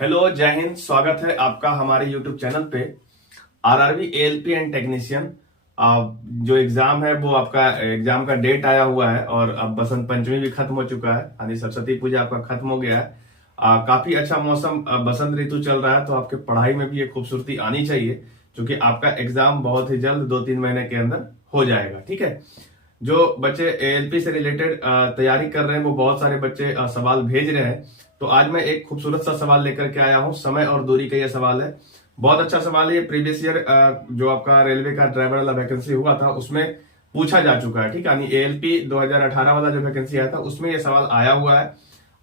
Hello, जय हिंद। स्वागत है आपका हमारे यूट्यूब चैनल पे। आरआरबी एएलपी एंड टेक्नीशियन जो एग्जाम है वो आपका एग्जाम का डेट आया हुआ है और अब बसंत पंचमी भी खत्म हो चुका है, यानी सरस्वती पूजा आपका खत्म हो गया है। काफी अच्छा मौसम, बसंत ऋतु चल रहा है, तो आपके पढ़ाई में भी एक खूबसूरती आनी चाहिए, क्योंकि आपका एग्जाम बहुत ही जल्द 2-3 महीने के अंदर हो जाएगा। ठीक है। जो बच्चे एएलपी से रिलेटेड तैयारी कर रहे हैं वो बहुत सारे बच्चे सवाल भेज रहे हैं, तो आज मैं एक खूबसूरत सा सवाल लेकर के आया हूं। समय और दूरी का यह सवाल है, बहुत अच्छा सवाल है। ये प्रीवियस ईयर जो आपका रेलवे का ड्राइवर वाला वैकेंसी हुआ था उसमें पूछा जा चुका है। ठीक है, यानी एएलपी 2018 वाला जो वैकेंसी आया था उसमें यह सवाल आया हुआ है।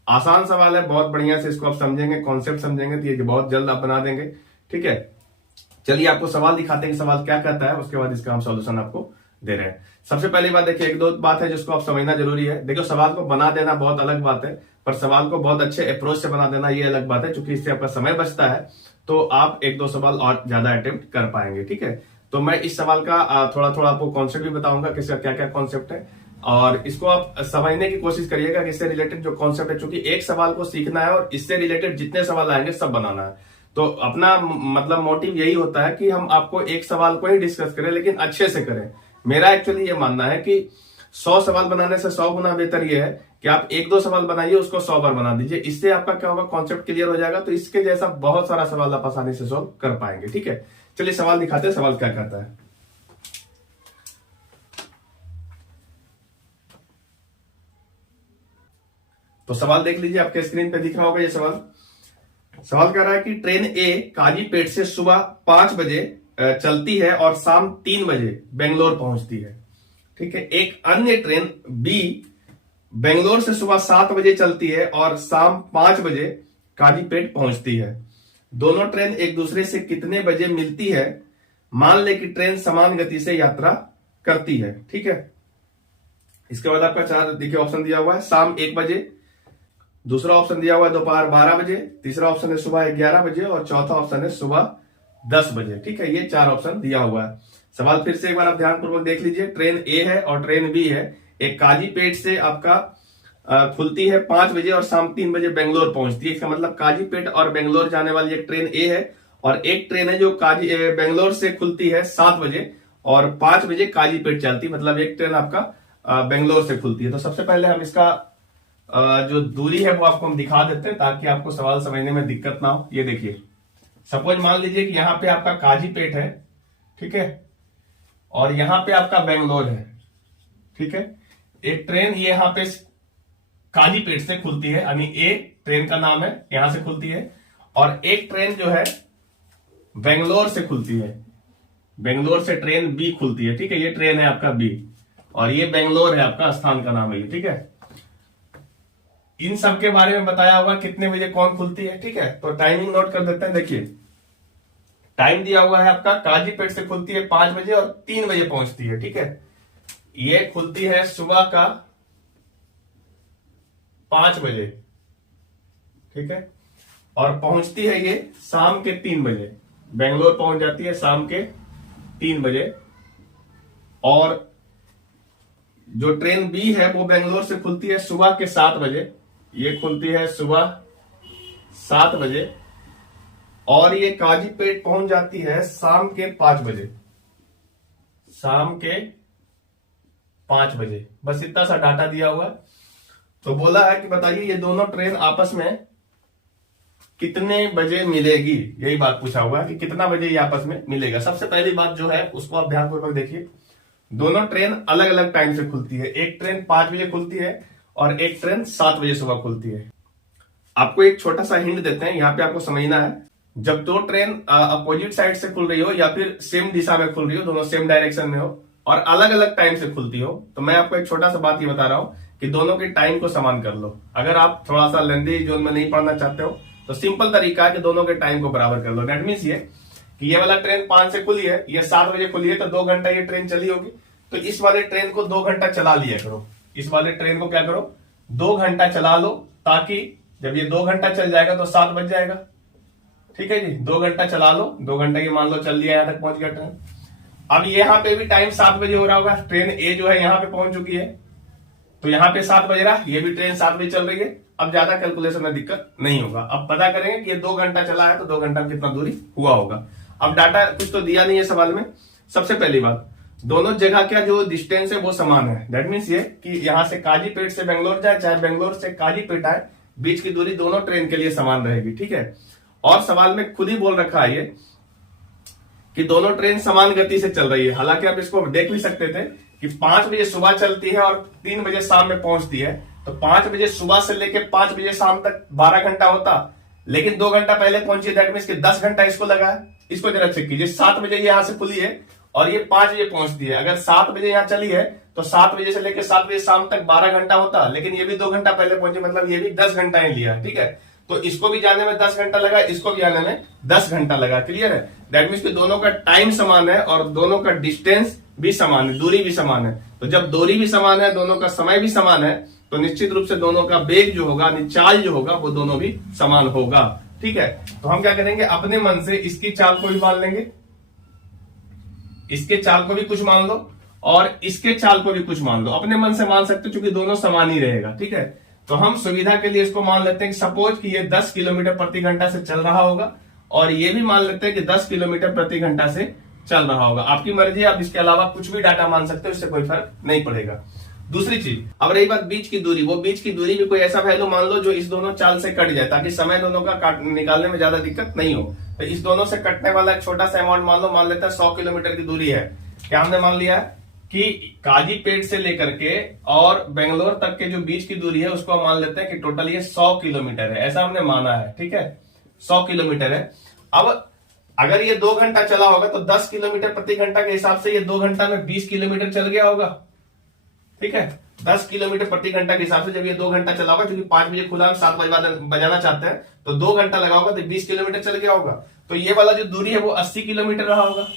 आसान सवाल है, बहुत बढ़िया से इसको आप समझेंगे, कॉन्सेप्ट समझेंगे तो ये बहुत जल्द आप बना देंगे। ठीक है, चलिए आपको सवाल दिखाते हैं कि सवाल क्या कहता है, उसके बाद इसका हम सॉल्यूशन आपको दे रहे हैं। सबसे पहली बात देखिए, एक दो बात है जिसको आप समझना जरूरी है। देखो, सवाल को बना देना बहुत अलग बात है, पर सवाल को बहुत अच्छे अप्रोच से बना देना ये अलग बात है, क्योंकि इससे आपका समय बचता है, तो आप एक दो सवाल और ज्यादा अटेम्प्ट कर पाएंगे। ठीक है, तो मैं इस सवाल का थोड़ा थोड़ा आपको कॉन्सेप्ट भी बताऊंगा कि इसका क्या क्या कॉन्सेप्ट है, और इसको आप समझने की कोशिश करिएगा कि इससे रिलेटेड जो कॉन्सेप्ट है, चूंकि एक सवाल को सीखना है और इससे रिलेटेड जितने सवाल आएंगे सब बनाना है। तो अपना मतलब मोटिव यही होता है कि हम आपको एक सवाल को ही डिस्कस करें, लेकिन अच्छे से करें। मेरा एक्चुअली ये मानना है कि 100 सवाल बनाने से 100 गुना बेहतर ये है कि आप एक दो सवाल बनाइए, उसको 100 बार बना दीजिए। इससे आपका क्या होगा, कॉन्सेप्ट क्लियर हो जाएगा, तो इसके जैसा बहुत सारा सवाल आप आसानी से सॉल्व कर पाएंगे। ठीक है, चलिए सवाल दिखाते हैं, सवाल क्या कहता है। तो सवाल देख लीजिए, आपके स्क्रीन पे दिख रहा होगा ये सवाल। सवाल कह रहा है कि ट्रेन ए काजीपेट से सुबह 5 बजे चलती है और शाम 3 बजे बेंगलोर पहुंचती है। ठीक है। एक अन्य ट्रेन बी बेंगलोर से सुबह 7 बजे चलती है और शाम 5 बजे काजीपेट पहुंचती है। दोनों ट्रेन एक दूसरे से कितने बजे मिलती है? मान ले कि ट्रेन समान गति से यात्रा करती है। ठीक है। इसके बाद आपका 4 देखिए ऑप्शन दिया हुआ है, शाम 1 बजे, दूसरा ऑप्शन दिया हुआ है दोपहर 12 बजे, तीसरा ऑप्शन है सुबह 11 बजे और चौथा ऑप्शन है सुबह 10 बजे। ठीक है, ये 4 ऑप्शन दिया हुआ है। सवाल फिर से एक बार आप ध्यानपूर्वक देख लीजिए। ट्रेन ए है और ट्रेन बी है। एक काजीपेट से आपका खुलती है 5 बजे और शाम 3 बजे बेंगलोर पहुंचती है। इसका मतलब काजीपेट और बेंगलोर जाने वाली एक ट्रेन ए है, और एक ट्रेन है जो बेंगलोर से खुलती है 7 बजे और 5 बजे काजीपेट चलती, मतलब एक ट्रेन आपका बेंगलोर से खुलती है। तो सबसे पहले हम इसका जो दूरी है वो आपको हम दिखा देते हैं, ताकि आपको सवाल समझने में दिक्कत ना हो। ये देखिए, सपोज मान लीजिए कि यहां पे आपका काजीपेट है, ठीक है, और यहां पे आपका बेंगलोर है। ठीक है, एक ट्रेन ये यहां पे काजीपेट से खुलती है, यानी ए ट्रेन का नाम है, यहां से खुलती है, और एक ट्रेन जो है बेंगलोर से खुलती है। बेंगलोर से ट्रेन बी खुलती है। ठीक है, ये ट्रेन है आपका बी और ये बेंगलोर है, आपका स्थान का नाम है ये। ठीक है, इन सब के बारे में बताया हुआ कितने बजे कौन खुलती है। ठीक है, तो टाइमिंग नोट कर देते हैं। देखिए, टाइम दिया हुआ है आपका, काजीपेट से खुलती है 5 बजे और 3 बजे पहुंचती है। ठीक है, ये खुलती है सुबह का 5 बजे। ठीक है, और पहुंचती है ये शाम के 3 बजे। बेंगलोर पहुंच जाती है शाम के 3 बजे। और जो ट्रेन बी है वो बेंगलोर से खुलती है सुबह के 7 बजे। ये खुलती है सुबह 7 बजे और ये काजीपेट पहुंच जाती है शाम के 5 बजे। शाम के 5 बजे, बस इतना सा डाटा दिया हुआ है। तो बोला है कि बताइए ये दोनों ट्रेन आपस में कितने बजे मिलेगी, यही बात पूछा हुआ है कि कितना बजे ये आपस में मिलेगा। सबसे पहली बात जो है उसको आप ध्यानपूर्वक देखिए। दोनों ट्रेन अलग अलग टाइम से खुलती है। एक ट्रेन 5 बजे खुलती है और एक ट्रेन 7 बजे सुबह खुलती है। आपको एक छोटा सा हिंट देते हैं, यहां पे आपको समझना है। जब दो ट्रेन अपोजिट साइड से खुल रही हो या फिर सेम दिशा में खुल रही हो, दोनों सेम डायरेक्शन में हो और अलग अलग टाइम से खुलती हो, तो मैं आपको एक छोटा सा बात ये बता रहा हूं कि दोनों के टाइम को समान कर लो। अगर आप थोड़ा सा लेंदी जोन में नहीं पढ़ना चाहते हो तो सिंपल तरीका है कि दोनों के टाइम को बराबर कर लो। दैट मीन्स ये कि ये वाला ट्रेन 5 से खुली है, ये 7 बजे खुली है, तो 2 घंटा ये ट्रेन चली होगी, तो इस वाले ट्रेन को 2 घंटा चला लिया करो। इस वाले ट्रेन को क्या करो, 2 घंटा चला लो, ताकि जब ये 2 घंटा चल जाएगा तो 7 बज जाएगा। ठीक है जी, 2 घंटा चला लो, 2 घंटे की मान लो चल लिया, यहां तक पहुंच गया ट्रेन। अब यहां पे भी टाइम 7 बजे हो रहा होगा, ट्रेन ए जो है यहां पे पहुंच चुकी है। तो यहाँ पे 7 बज रहा है, ये भी ट्रेन 7 बजे चल रही है। अब ज्यादा कैलकुलेशन में दिक्कत नहीं होगा। अब पता करेंगे कि ये 2 घंटा चला है तो 2 घंटा में कितना दूरी हुआ होगा। अब डाटा कुछ तो दिया नहीं है सवाल में। सबसे पहली बात, दोनों जगह का जो डिस्टेंस है वो समान है। दैट मीन्स ये कि यहां से काजीपेट से बेंगलोर जाए चाहे बेंगलोर से काजीपेट आए, बीच की दूरी दोनों ट्रेन के लिए समान रहेगी, ठीक है। और सवाल में खुद ही बोल रखा है ये कि दोनों ट्रेन समान गति से चल रही है। हालांकि आप इसको देख भी सकते थे कि 5 बजे सुबह चलती है और 3 बजे शाम में पहुंचती है, तो 5 बजे सुबह से लेकर 5 बजे शाम तक 12 घंटा होता, लेकिन 2 घंटा पहले पहुंची। दैट मीन्स कि 10 घंटा इसको लगा है। इसको जरा चेक कीजिए, 7 बजे यहां से खुली है और ये 5 बजे पहुंचती है। अगर 7 बजे यहां चली है तो 7 बजे से लेकर 7 बजे शाम तक 12 घंटा होता, लेकिन ये भी 2 घंटा पहले पहुंची, मतलब ये भी 10 घंटा ही लिया, ठीक है। तो इसको भी जाने में 10 घंटा लगा, इसको भी आने में 10 घंटा लगा। क्लियर है? दैट मीन्स कि दोनों का टाइम समान है और दोनों का डिस्टेंस भी समान है, दूरी भी समान है। तो जब दूरी भी समान है, दोनों का समय भी समान है, तो निश्चित रूप से दोनों का वेग जो होगा, चाल जो होगा, वो दोनों भी समान होगा, ठीक है। तो हम क्या करेंगे, अपने मन से इसकी चाल को भी मान लेंगे, इसके चाल को भी कुछ मान लो और इसके चाल को भी कुछ मान लो। अपने मन से मान सकते हो क्योंकि दोनों समान ही रहेगा, ठीक है। तो हम सुविधा के लिए इसको मान लेते हैं कि सपोज कि ये 10 किलोमीटर प्रति घंटा से चल रहा होगा और ये भी मान लेते हैं कि 10 किलोमीटर प्रति घंटा से चल रहा होगा। आपकी मर्जी, आप इसके अलावा कुछ भी डाटा मान सकते हो, इससे कोई फर्क नहीं पड़ेगा। दूसरी चीज, अब रही बात बीच की दूरी, वो बीच की दूरी भी कोई ऐसा वैल्यू मान लो जो इस दोनों चाल से कट जाए, ताकि समय दोनों का निकालने में ज्यादा दिक्कत नहीं हो। तो इस दोनों से कटने वाला एक छोटा सा अमाउंट मान लो, मान लेते हैं 100 किलोमीटर की दूरी है। क्या हमने मान लिया कि काजीपेट से लेकर के और बेंगलोर तक के जो बीच की दूरी है उसको हम मान लेते हैं कि टोटल ये 100 किलोमीटर है, ऐसा हमने माना है, ठीक है। 100 किलोमीटर है। अब अगर ये 2 घंटा चला होगा तो 10 किलोमीटर प्रति घंटा के हिसाब से ये 2 घंटा में 20 किलोमीटर चल गया होगा, ठीक है। 10 किलोमीटर प्रति घंटा के हिसाब से जब ये 2 घंटा चला होगा, क्योंकि 5 बजे खुला, 7 बजे बजाना चाहते हैं, तो 2 घंटा लगा होगा तो 20 किलोमीटर चल गया होगा। तो ये वाला जो दूरी है वो 80 किलोमीटर रहा होगा।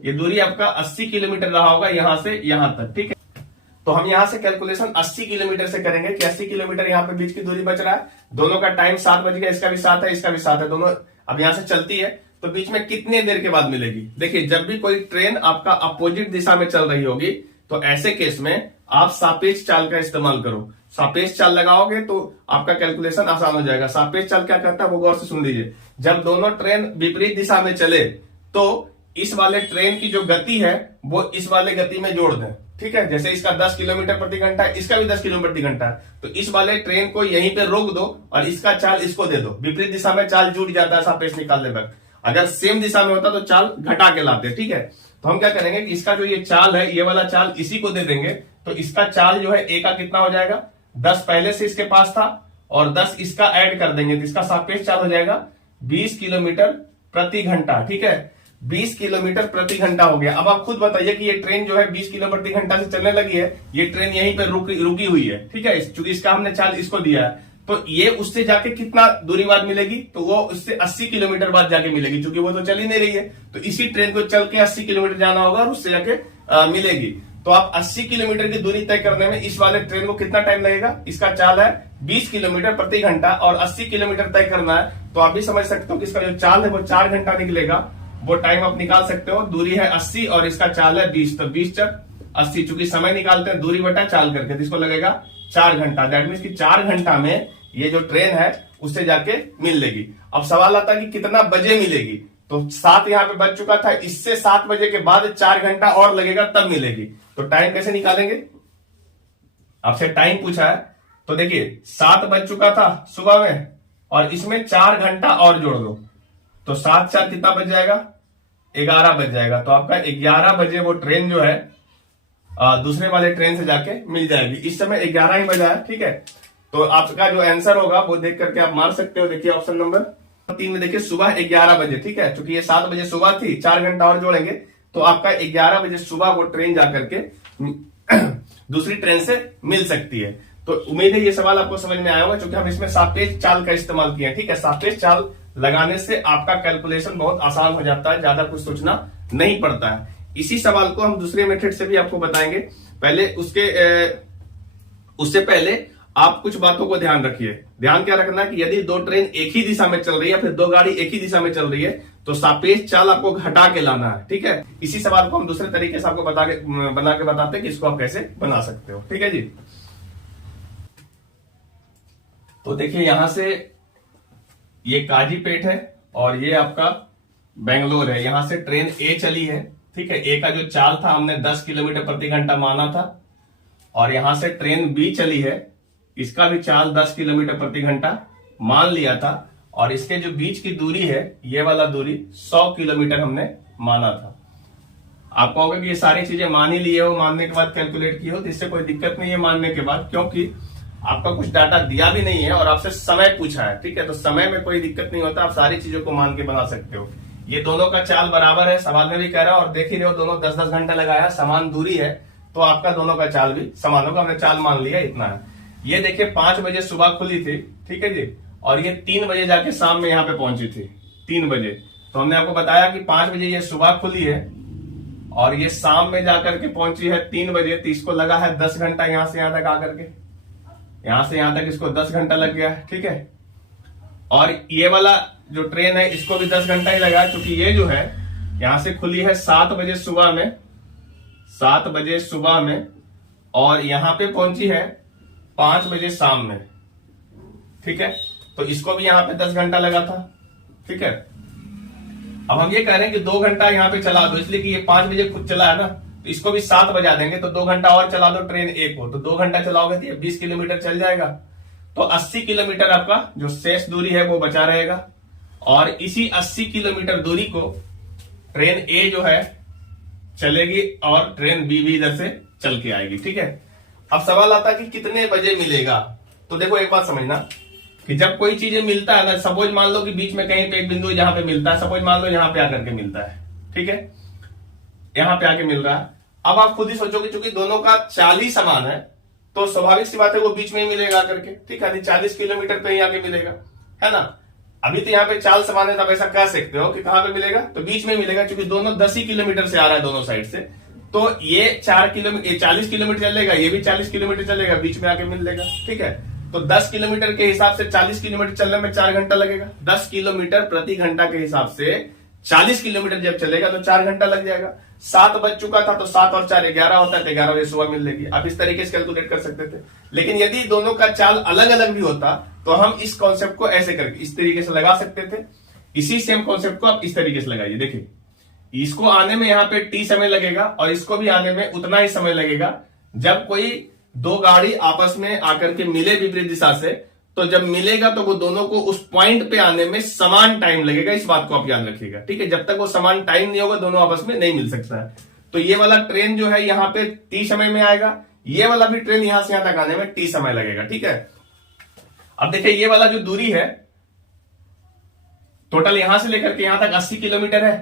ये दूरी आपका 80 किलोमीटर रहा होगा यहां से यहां तक, ठीक है। तो हम यहां से कैलकुलेशन 80 किलोमीटर से करेंगे कि 80 किलोमीटर यहाँ पे बीच की दूरी बच रहा है। दोनों का टाइम 7 बजे का, इसका भी 7 है, इसका भी 7 है, दोनों अब यहां से चलती है तो बीच में कितने देर के बाद मिलेगी। देखिए, जब भी कोई ट्रेन आपका अपोजिट दिशा में चल रही होगी तो ऐसे केस में आप सापेक्ष चाल का इस्तेमाल करो। सापेक्ष चाल लगाओगे तो आपका कैलकुलेशन आसान हो जाएगा। सापेक्ष चाल क्या करता है वो गौर से सुन लीजिए। जब दोनों ट्रेन विपरीत दिशा में चले तो इस वाले ट्रेन की जो गति है वो इस वाले गति में जोड़ दें, ठीक है। जैसे इसका 10 किलोमीटर प्रति घंटा है, इसका भी 10 किलोमीटर प्रति घंटा है, तो इस वाले ट्रेन को यहीं पे रोक दो और इसका चाल इसको दे दो। विपरीत दिशा में चाल जुड़ जाता है सापेक्ष निकालने तक। अगर सेम दिशा में होता तो चाल घटा के लाते, ठीक है। तो हम क्या करेंगे कि इसका जो ये चाल है, ये वाला चाल इसी को दे देंगे, तो इसका चाल जो है ए का कितना हो जाएगा, 10 पहले से इसके पास था और 10 इसका ऐड कर देंगे तो इसका सापेक्ष चाल हो जाएगा 20 किलोमीटर प्रति घंटा, ठीक है। 20 किलोमीटर प्रति घंटा हो गया। अब आप खुद बताइए कि ये ट्रेन जो है 20 किलोमीटर प्रति घंटा से चलने लगी है, ये ट्रेन यहीं पे रुकी हुई है, ठीक है। चूंकि इसका हमने चाल इसको दिया है, तो ये उससे जाके कितना दूरी बाद मिलेगी, तो वो उससे 80 किलोमीटर बाद जाके मिलेगी, क्योंकि वो तो चल ही नहीं रही है। तो इसी ट्रेन को चल के 80 किलोमीटर जाना होगा और उससे जाके मिलेगी। तो आप 80 किलोमीटर की दूरी तय करने में इस वाले ट्रेन को कितना टाइम लगेगा। इसका चाल है 20 किलोमीटर प्रति घंटा और 80 किलोमीटर तय करना है, तो आप भी समझ सकते हो कि इसका जो चाल है वो 4 घंटा निकलेगा। वो टाइम आप निकाल सकते हो। दूरी है 80 और इसका चाल है 20, तो 20 चक 80, चूंकि समय निकालते हैं दूरी बटा चाल करके, तो इसको लगेगा 4 घंटा। दैट मीन्स कि 4 घंटा में ये जो ट्रेन है उससे जाके मिल लेगी। अब सवाल आता है कि कितना बजे मिलेगी, तो 7 यहां पे बज चुका था, इससे 7 बजे के बाद 4 घंटा और लगेगा तब मिलेगी। तो टाइम कैसे निकालेंगे, आपसे टाइम पूछा है, तो देखिए 7 बज चुका था सुबह में और इसमें 4 घंटा और जोड़ दो, तो 7 4 कितना बज जाएगा, 11 बज जाएगा। तो आपका 11 बजे वो ट्रेन जो है दूसरे वाले ट्रेन से जाके मिल जाएगी। इस समय 11 ही बजा है, ठीक है। तो आपका जो आंसर होगा वो देख करके आप मार सकते हो। देखिए ऑप्शन नंबर 3 में देखिए सुबह 11 बजे, ठीक है। क्योंकि ये 7 बजे सुबह थी, 4 घंटा और जोड़ेंगे तो आपका 11 बजे सुबह वो ट्रेन जाकर के दूसरी ट्रेन से मिल सकती है। तो उम्मीद है ये सवाल आपको समझ में आया होगा, क्योंकि हम इसमें सापेक्ष चाल का इस्तेमाल किया है, ठीक है। सापेक्ष चाल लगाने से आपका कैलकुलेशन बहुत आसान हो जाता है, ज्यादा कुछ सोचना नहीं पड़ता है। इसी सवाल को हम दूसरे मेथड से भी आपको बताएंगे। पहले उससे पहले आप कुछ बातों को ध्यान रखिए। ध्यान क्या रखना है कि यदि 2 ट्रेन एक ही दिशा में चल रही है, फिर 2 गाड़ी एक ही दिशा में चल रही है, तो सापेक्ष चाल आपको घटा के लाना है, ठीक है। इसी सवाल को हम दूसरे तरीके से आपको बना के बताते हैं कि इसको आप कैसे बना सकते हो, ठीक है जी। तो देखिए यहां से ये काजीपेट है और ये आपका बेंगलोर है। यहां से ट्रेन ए चली है, ठीक है। ए का जो चाल था हमने 10 किलोमीटर प्रति घंटा माना था, और यहां से ट्रेन बी चली है, इसका भी चाल 10 किलोमीटर प्रति घंटा मान लिया था, और इसके जो बीच की दूरी है ये वाला दूरी 100 किलोमीटर हमने माना था। आप कहोगे कि ये सारी चीजें मान ही लिए हो, मानने के बाद कैलकुलेट की हो, तो इससे कोई दिक्कत नहीं है मानने के बाद, क्योंकि आपका कुछ डाटा दिया भी नहीं है और आपसे समय पूछा है, ठीक है। तो समय में कोई दिक्कत नहीं होता, आप सारी चीजों को मान के बना सकते हो। ये दोनों का चाल बराबर है, सवाल में भी कह रहा है, और देख ही रहे हो दोनों 10-10 घंटा लगाया, समान दूरी है, तो आपका दोनों का चाल भी समान होगा। हमने चाल मान लिया, इतना है। ये देखिए 5 बजे सुबह खुली थी, ठीक है जी, और ये 3 बजे जाके शाम में यहाँ पे पहुंची थी, 3 बजे। तो हमने आपको बताया कि 5 बजे ये सुबह खुली है और ये शाम में जाकर के पहुंची है 3 बजे, तो इसको लगा है 10 घंटा यहां से यहां तक आकर के, यहां से यहां तक इसको 10 घंटा लग गया है, ठीक है। और ये वाला जो ट्रेन है इसको भी 10 घंटा ही लगा, क्योंकि ये जो है यहां से खुली है 7 बजे सुबह में, 7 बजे सुबह में, और यहां पे पहुंची है 5 बजे शाम में, ठीक है। तो इसको भी यहां पे 10 घंटा लगा था, ठीक है। अब हम ये कह रहे हैं कि 2 घंटा यहां पे चला दो, इसलिए कि ये 5 बजे खुद चला है ना, तो इसको भी 7 बजा देंगे, तो 2 घंटा और चला दो ट्रेन ए को, तो 2 घंटा चलाओगे तो ये 20 किलोमीटर चल जाएगा। तो 80 किलोमीटर आपका जो शेष दूरी है वो बचा रहेगा, और इसी 80 किलोमीटर दूरी को ट्रेन ए जो है चलेगी और ट्रेन बी भी इधर से चल के आएगी, ठीक है। अब सवाल आता है कि कितने बजे मिलेगा। तो देखो एक बात समझना कि जब कोई चीजें मिलता है ना, सपोज मान लो कि बीच में कहीं पे एक बिंदु जहां पे मिलता है, सपोज मान लो यहां पे आकर के मिलता है, ठीक है, यहां पे आके मिल रहा है। अब आप खुद ही सोचोगे चूंकि दोनों का चाल ही समान है, तो स्वाभाविक सी बात है वो बीच में ही मिलेगा करके, ठीक है। 40 किलोमीटर पे ही आके मिलेगा, है ना। अभी तो यहाँ पे चाल समान है, तब ऐसा कह सकते हो कि कहां पे मिलेगा, तो बीच में मिलेगा, क्योंकि दोनों 10 ही किलोमीटर से आ रहा है दोनों साइड से। तो ये 4 किलोमीटर 40 किलोमीटर चलेगा, ये भी 40 किलोमीटर चलेगा, बीच में आके मिल लेगा, ठीक है। तो 10 किलोमीटर के हिसाब से 40 किलोमीटर चलने में 4 घंटा लगेगा। 10 किलोमीटर प्रति घंटा के हिसाब से 40 किलोमीटर जब चलेगा तो 4 घंटा लग जाएगा। 7 बज चुका था, तो 7 और 4 11 होता है, तो 11 बजे सुबह मिल लेगी। आप इस तरीके से कैलकुलेट कर सकते थे, लेकिन यदि दोनों का चाल अलग अलग भी होता तो हम इस कॉन्सेप्ट को ऐसे करके इस तरीके से लगा सकते थे। इसी सेम कॉन्सेप्ट को आप इस तरीके से लगाइए। देखिए इसको आने में यहाँ पे t समय लगेगा, और इसको भी आने में उतना ही समय लगेगा। जब कोई 2 गाड़ी आपस में आकर के मिले विपरीत दिशा से, तो जब मिलेगा तो वो दोनों को उस पॉइंट पे आने में समान टाइम लगेगा। इस बात को आप याद रखिएगा, ठीक है। जब तक वो समान टाइम नहीं होगा दोनों आपस में नहीं मिल सकता है। तो ये वाला ट्रेन जो है यहाँ पे t समय में आएगा, ये वाला भी ट्रेन यहां से यहां तक आने में t समय लगेगा, ठीक है। अब देखिए ये वाला जो दूरी है टोटल यहां से लेकर के यहां तक 80 किलोमीटर है।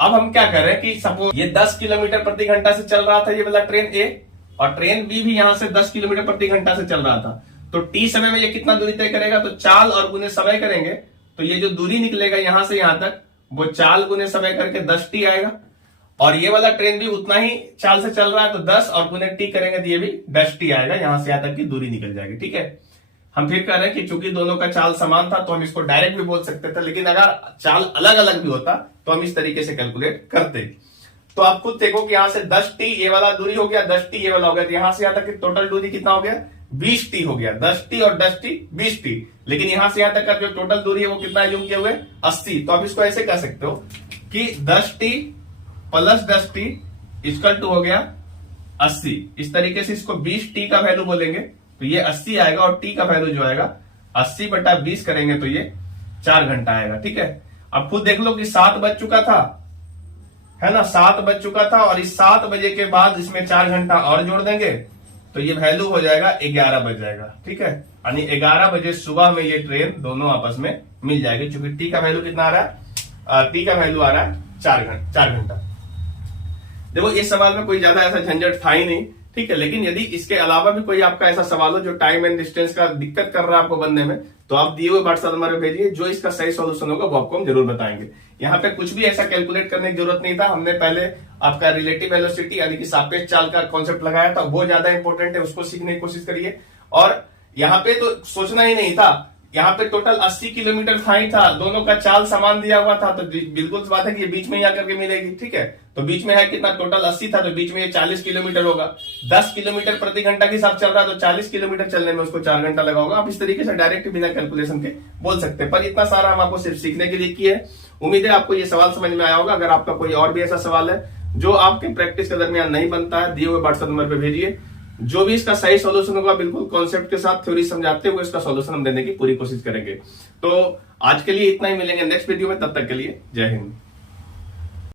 अब हम क्या कर रहे हैं कि सपोज ये 10 किलोमीटर प्रति घंटा से चल रहा था ये वाला ट्रेन ए, और ट्रेन बी भी यहां से 10 किलोमीटर प्रति घंटा से चल रहा था। तो टी समय में ये कितना दूरी तय करेगा, तो चाल और गुने समय करेंगे, तो ये जो दूरी निकलेगा यहां से यहां तक वो चाल गुने समय करके 10t आएगा। और ये वाला ट्रेन भी उतना ही चाल से चल रहा है, तो 10 और गुने टी करेंगे तो ये भी 10t आएगा, यहां से यहां तक की दूरी निकल जाएगी, ठीक है। हम फिर कह रहे हैं कि चूंकि दोनों का चाल समान था तो हम इसको डायरेक्ट भी बोल सकते थे, लेकिन अगर चाल अलग अलग भी होता तो हम इस तरीके से कैलकुलेट करते। तो आप खुद देखो कि यहां से 10t ये वाला दूरी हो गया, 10t ये वाला हो गया, तो यहां से यहां तक की टोटल दूरी कितना हो गया, 20t हो गया। 10t और 10t 20t, लेकिन यहां से यहां तक का जो टोटल दूरी है वो कितना यूज किए हुए 80। तो आप इसको ऐसे कह सकते हो कि 10t plus 10t equal to हो गया 80। इस तरीके से इसको 20t का वैल्यू बोलेंगे तो ये 80 आएगा, और t का वैल्यू जो आएगा 80/20 करेंगे तो ये 4 घंटा आएगा, ठीक है। अब खुद देख लो कि 7 बज चुका था, है ना, 7 बज चुका था, और इस 7 बजे के बाद इसमें 4 घंटा और जोड़ देंगे तो ये वैल्यू हो जाएगा 11 बज जाएगा, ठीक है। यानी 11 बजे सुबह में ये ट्रेन दोनों आपस में मिल जाएगी, क्योंकि टी का वैल्यू कितना आ रहा है, टी का वैल्यू आ रहा है 4 घंटा। देखो इस सवाल में कोई ज्यादा ऐसा झंझट था ही नहीं, ठीक है। लेकिन यदि इसके अलावा भी कोई आपका ऐसा सवाल हो जो टाइम एंड डिस्टेंस का दिक्कत कर रहा है आपको बनने में, तो आप दिए हुए व्हाट्सएप नंबर पे भेजिए, जो इसका सही सॉल्यूशन होगा वो आपको हम जरूर बताएंगे। यहाँ पे कुछ भी ऐसा कैलकुलेट करने की जरूरत नहीं था। हमने पहले आपका रिलेटिव वेलोसिटी यानी कि सापेक्ष चाल का कॉन्सेप्ट लगाया था, वो ज्यादा इंपॉर्टेंट है, उसको सीखने की कोशिश करिए। और यहाँ पे तो सोचना ही नहीं था, यहाँ पे टोटल 80 किलोमीटर था ही था, दोनों का चाल समान दिया हुआ था, तो बिल्कुल बात है कि ये बीच में ही आकर के मिलेगी, ठीक है। तो बीच में है कितना, टोटल 80 था, तो बीच में ये 40 किलोमीटर होगा। 10 किलोमीटर प्रति घंटा के हिसाब चल रहा है, तो 40 किलोमीटर चलने में उसको 4 घंटा लगा होगा। आप इस तरीके से डायरेक्ट बिना कैलकुलेशन के बोल सकते हैं, पर इतना सारा हम आपको सिर्फ सीखने के लिए किए। उम्मीद है आपको ये सवाल समझ में आया होगा। अगर आपका कोई और भी ऐसा सवाल है जो आपके प्रैक्टिस के दरमियान नहीं बनता है, दिए हुए व्हाट्सएप नंबर पे भेजिए। जो भी इसका सही सॉल्यूशन होगा, बिल्कुल कॉन्सेप्ट के साथ थ्योरी समझाते हुए इसका सॉल्यूशन हम देने की पूरी कोशिश करेंगे। तो आज के लिए इतना ही, मिलेंगे नेक्स्ट वीडियो में, तब तक के लिए जय हिंद।